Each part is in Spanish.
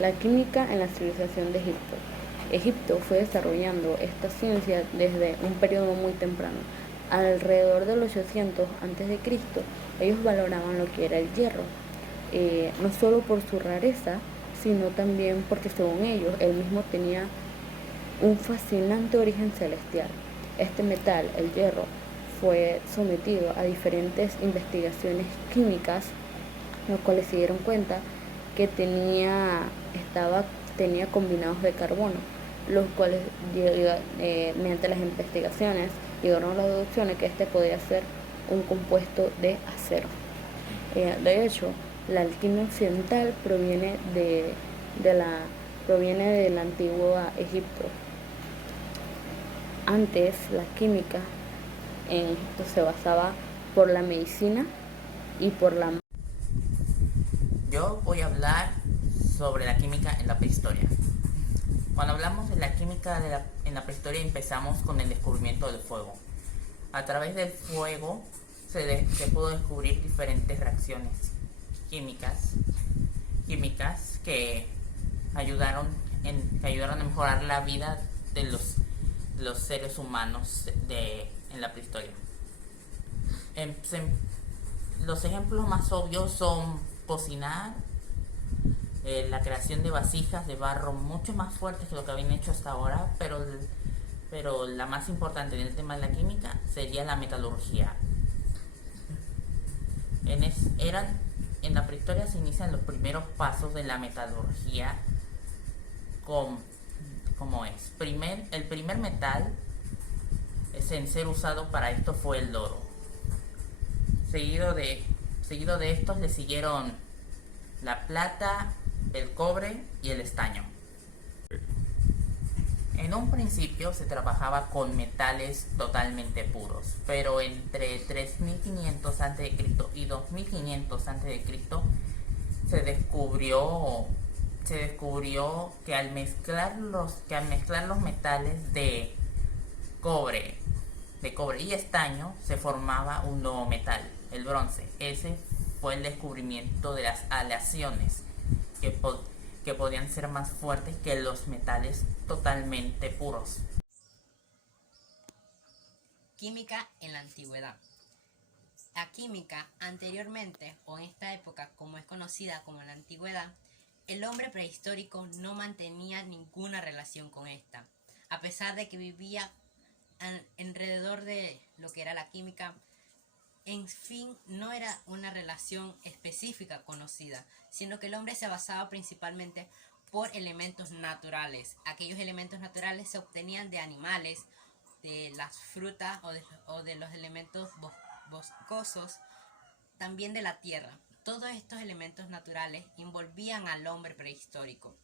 La química en la civilización de Egipto. Egipto fue desarrollando esta ciencia desde un periodo muy temprano. Alrededor del 800 a.C., ellos valoraban lo que era el hierro, no solo por su rareza, sino también porque según ellos, él mismo tenía un fascinante origen celestial. Este metal, el hierro, fue sometido a diferentes investigaciones químicas, los cuales se dieron cuenta que tenía combinados de carbono, los cuales mediante las investigaciones llegaron a la deducción de que este podía ser un compuesto de acero. De hecho, la alquimia occidental proviene del antiguo Egipto. Antes la química en Egipto se basaba por la medicina y por la... Yo voy a hablar sobre la química en la prehistoria. Cuando hablamos de la química en la prehistoria empezamos con el descubrimiento del fuego. A través del fuego se pudo descubrir diferentes reacciones químicas que ayudaron a mejorar la vida de los seres humanos en la prehistoria. Los ejemplos más obvios son cocinar, la creación de vasijas de barro mucho más fuertes que lo que habían hecho hasta ahora, pero la más importante en el tema de la química sería la metalurgia. En la prehistoria se inician los primeros pasos de la metalurgia, como es. El primer metal en ser usado para esto fue el oro. Seguido de estos le siguieron la plata, el cobre y el estaño. En un principio se trabajaba con metales totalmente puros, pero entre 3500 a.C. y 2500 a.C. se descubrió que al mezclar los metales de cobre y estaño se formaba un nuevo metal, el bronce. Ese fue el descubrimiento de las aleaciones que podían ser más fuertes que los metales totalmente puros. Química en la antigüedad. La química anteriormente, o en esta época como es conocida como la antigüedad, el hombre prehistórico no mantenía ninguna relación con esta, a pesar de que vivía alrededor de lo que era la química. En fin, no era una relación específica conocida, sino que el hombre se basaba principalmente por elementos naturales. Aquellos elementos naturales se obtenían de animales, de las frutas o de los elementos boscosos, también de la tierra. Todos estos elementos naturales envolvían al hombre prehistórico.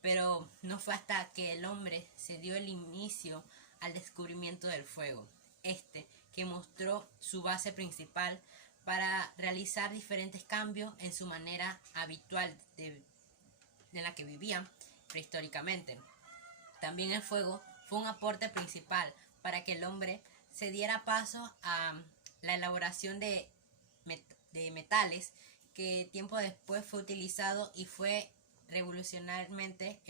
Pero no fue hasta que el hombre se dio el inicio al descubrimiento del fuego, que mostró su base principal para realizar diferentes cambios en su manera habitual en la que vivían prehistóricamente. También el fuego fue un aporte principal para que el hombre se diera paso a la elaboración de metales, que tiempo después fue utilizado y fue revolucionalmente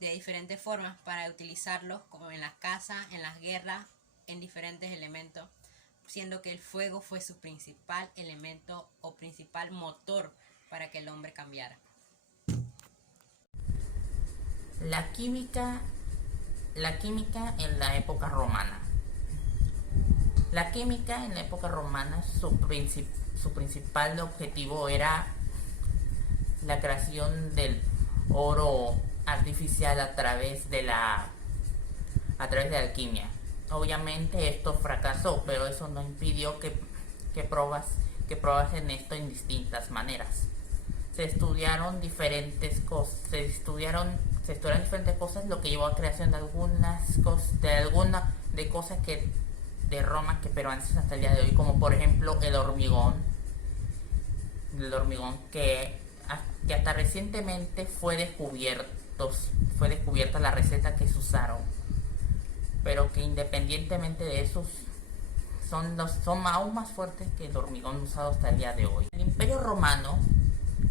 de diferentes formas para utilizarlos, como en las casas, en las guerras, en diferentes elementos, siendo que el fuego fue su principal elemento o principal motor para que el hombre cambiara. La química en la época romana. La química en la época romana, su principal objetivo era la creación del oro artificial a través de la alquimia. Obviamente esto fracasó, pero eso no impidió que probasen esto en distintas maneras. Se estudiaron diferentes cosas, lo que llevó a creación de cosas de Roma que permanecen hasta el día de hoy, como por ejemplo el hormigón que hasta recientemente fue descubierta la receta que se usaron, pero que independientemente de eso son aún más fuertes que el hormigón usado hasta el día de hoy. El Imperio Romano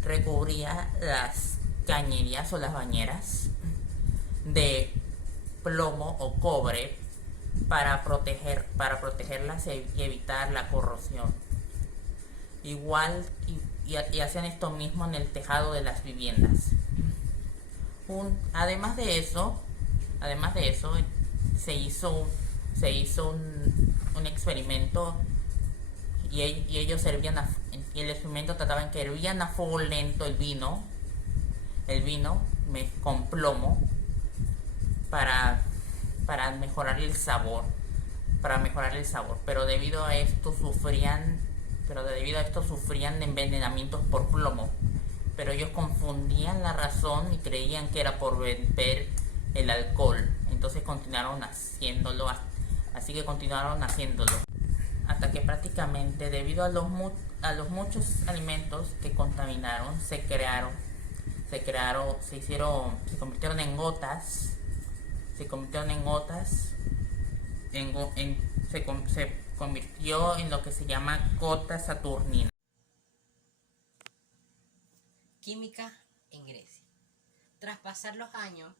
recubría las cañerías o las bañeras de plomo o cobre para protegerlas y evitar la corrosión. Igual y hacían esto mismo en el tejado de las viviendas. Además de eso, se hizo un experimento y ellos y el experimento trataba en que hervían a fuego lento el vino con plomo para mejorar el sabor, pero debido a esto sufrían envenenamientos por plomo. Pero ellos confundían la razón y creían que era por beber el alcohol. Entonces continuaron haciéndolo. Hasta que prácticamente, debido a los muchos alimentos que contaminaron, se convirtieron en gotas. Se convirtió en lo que se llama gota saturnina. Química en Grecia. Tras pasar los años,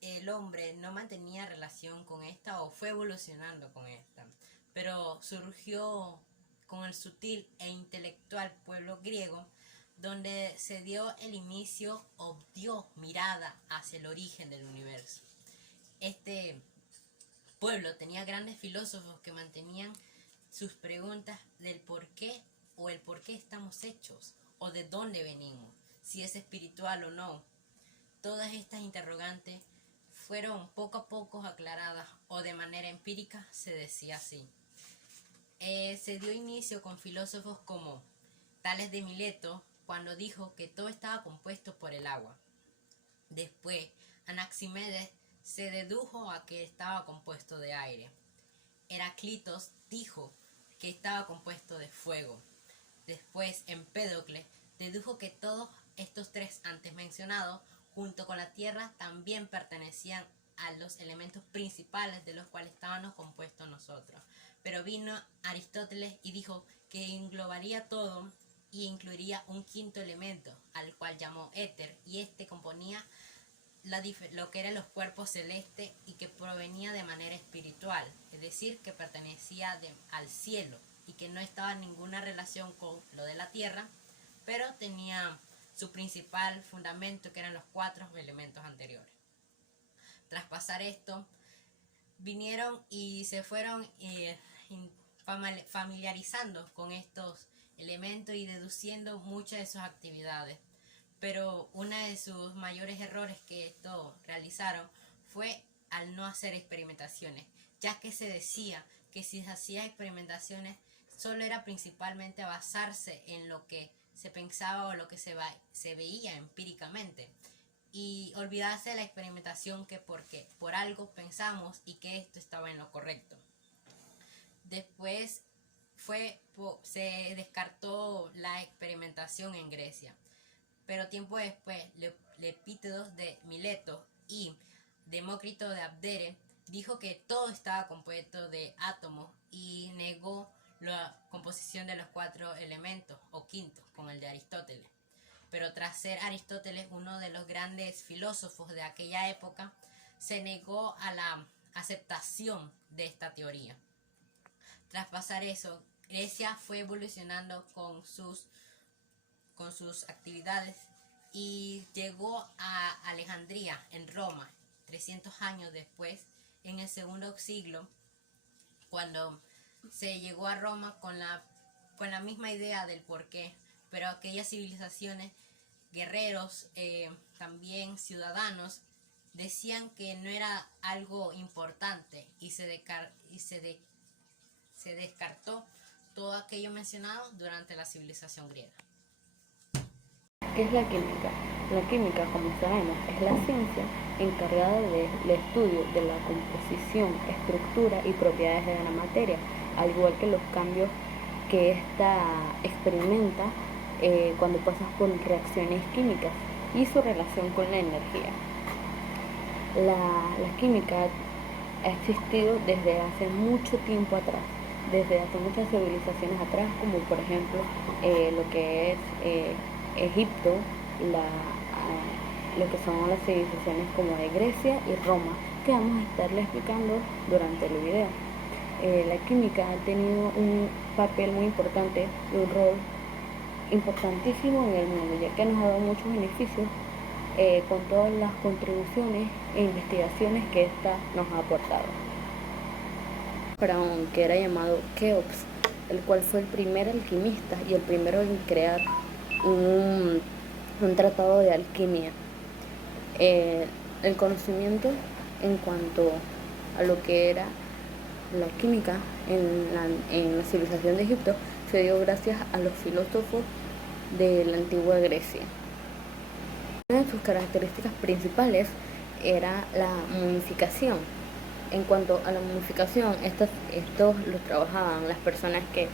el hombre no mantenía relación con esta o fue evolucionando con esta, pero surgió con el sutil e intelectual pueblo griego, donde se dio el inicio o dio mirada hacia el origen del universo. Este pueblo tenía grandes filósofos que mantenían sus preguntas del por qué o el por qué estamos hechos o de dónde venimos, si es espiritual o no. Todas estas interrogantes fueron poco a poco aclaradas o de manera empírica se decía así. Se dio inicio con filósofos como Tales de Mileto, cuando dijo que todo estaba compuesto por el agua. Después, Anaximedes se dedujo a que estaba compuesto de aire. Heraclitos dijo que estaba compuesto de fuego. Después, Empédocles dedujo que todos estos tres antes mencionados, junto con la tierra, también pertenecían a los elementos principales de los cuales estábamos compuestos nosotros. Pero vino Aristóteles y dijo que englobaría todo y incluiría un quinto elemento, al cual llamó éter, y este componía lo que eran los cuerpos celestes y que provenía de manera espiritual, es decir, que pertenecía al cielo y que no estaba en ninguna relación con lo de la tierra, pero tenía su principal fundamento, que eran los 4 elementos anteriores. Tras pasar esto, vinieron y se fueron familiarizando con estos elementos y deduciendo muchas de sus actividades. Pero uno de sus mayores errores que estos realizaron fue al no hacer experimentaciones, ya que se decía que si se hacía experimentaciones solo era principalmente basarse en lo que se pensaba o lo que se veía empíricamente, y olvidarse de la experimentación, que porque por algo pensamos y que esto estaba en lo correcto. Después se descartó la experimentación en Grecia, pero tiempo después Lepítedo de Mileto y Demócrito de Abdere dijo que todo estaba compuesto de átomos y negó la composición de los 4 elementos o quintos con el de Aristóteles. Pero tras ser Aristóteles uno de los grandes filósofos de aquella época, se negó a la aceptación de esta teoría. Tras pasar eso, Grecia fue evolucionando con sus actividades y llegó a Alejandría, en Roma, 300 años después, en el segundo siglo, cuando se llegó a Roma con la misma idea del porqué, pero aquellas civilizaciones, guerreros, también ciudadanos, decían que no era algo importante y se descartó todo aquello mencionado durante la civilización griega. ¿Qué es la química? La química, como sabemos, es la ciencia encargada del estudio de la composición, estructura y propiedades de la materia, al igual que los cambios que ésta experimenta cuando pasas por reacciones químicas y su relación con la energía. La química ha existido desde hace mucho tiempo atrás, desde hace muchas civilizaciones atrás, como por ejemplo lo que es Egipto, lo que son las civilizaciones como de Grecia y Roma, que vamos a estarle explicando durante el video. La química ha tenido un papel muy importante y un rol importantísimo en el mundo, ya que nos ha dado muchos beneficios con todas las contribuciones e investigaciones que ésta nos ha aportado. Faraón, que era llamado Keops, el cual fue el primer alquimista y el primero en crear un tratado de alquimia. El conocimiento en cuanto a lo que era la química en la civilización de Egipto se dio gracias a los filósofos de la antigua Grecia. Una de sus características principales era la momificación. En cuanto a la momificación, estos los trabajaban las personas que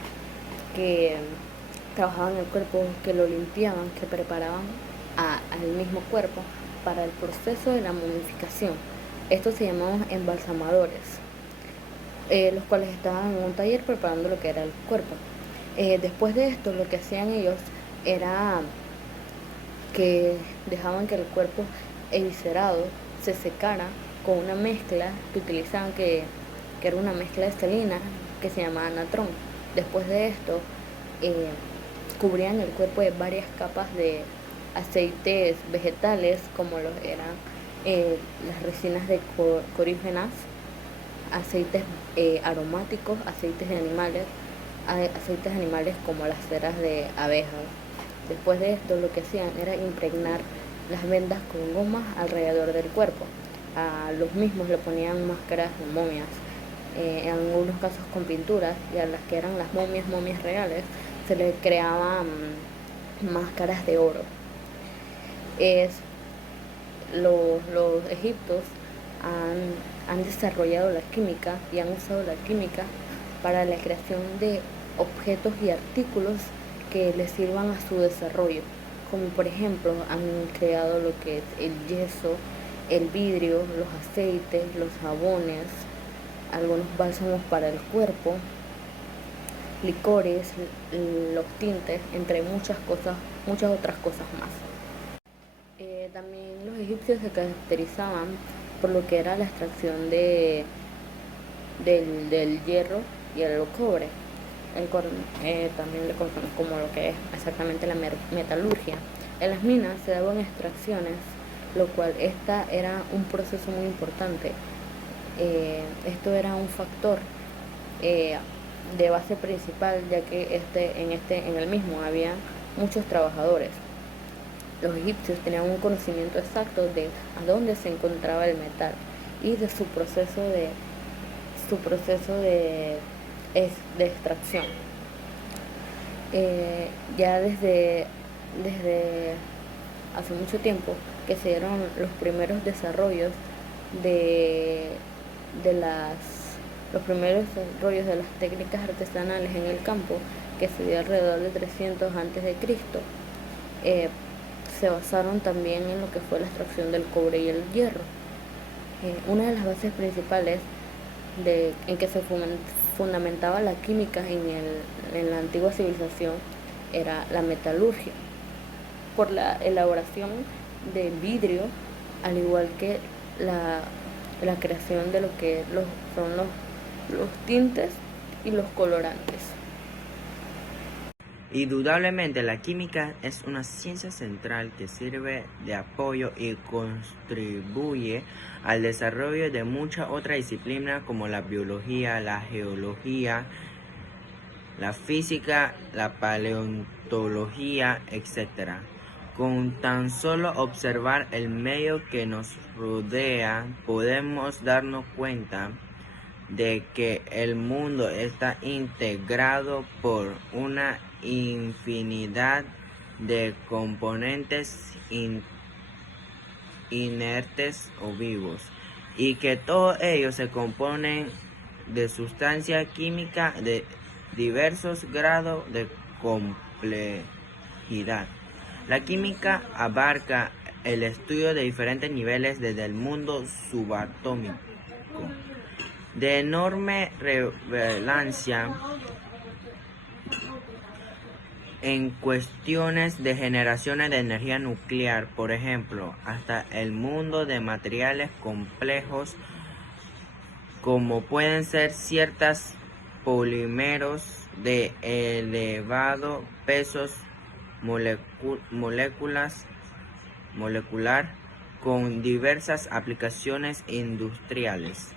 trabajaban el cuerpo, que lo limpiaban, que preparaban al mismo cuerpo para el proceso de la momificación. Estos se llamaban embalsamadores, los cuales estaban en un taller preparando lo que era el cuerpo. Después de esto, lo que hacían ellos era que dejaban que el cuerpo eviscerado se secara con una mezcla que utilizaban, que era una mezcla de salina que se llamaba natrón. Después de esto, cubrían el cuerpo de varias capas de aceites vegetales, como los eran las resinas de corígenas, aceites aromáticos, aceites de animales como las ceras de abejas. Después de esto, lo que hacían era impregnar las vendas con gomas alrededor del cuerpo. A los mismos le ponían máscaras de momias, en algunos casos con pinturas, y a las que eran las momias reales se le creaban máscaras de oro. Los egipcios han desarrollado la química y han usado la química para la creación de objetos y artículos que les sirvan a su desarrollo, como por ejemplo han creado lo que es el yeso, el vidrio, los aceites, los jabones, algunos bálsamos para el cuerpo, licores, los tintes, entre muchas otras cosas más. También los egipcios se caracterizaban por lo que era la extracción del hierro y el cobre. También le conocemos como lo que es exactamente la metalurgia. En las minas se daban extracciones, lo cual esta era un proceso muy importante. Esto era un factor de base principal, ya que en el mismo había muchos trabajadores. Los egipcios tenían un conocimiento exacto de a dónde se encontraba el metal y de su proceso de extracción. Ya desde hace mucho tiempo que se dieron los primeros desarrollos de las técnicas artesanales en el campo, que se dio alrededor de 300 antes de Cristo. Se basaron también en lo que fue la extracción del cobre y el hierro. Una de las bases principales en que se fundamentaba la química en la antigua civilización era la metalurgia, por la elaboración del vidrio, al igual que la creación de lo que son los tintes y los colorantes. Indudablemente la química es una ciencia central que sirve de apoyo y contribuye al desarrollo de muchas otras disciplinas como la biología, la geología, la física, la paleontología, etc. Con tan solo observar el medio que nos rodea, podemos darnos cuenta de que el mundo está integrado por una infinidad de componentes inertes o vivos, y que todos ellos se componen de sustancias químicas de diversos grados de complejidad. La química abarca el estudio de diferentes niveles desde el mundo subatómico de enorme relevancia en cuestiones de generaciones de energía nuclear, por ejemplo, hasta el mundo de materiales complejos como pueden ser ciertos polímeros de elevado peso molecular con diversas aplicaciones industriales.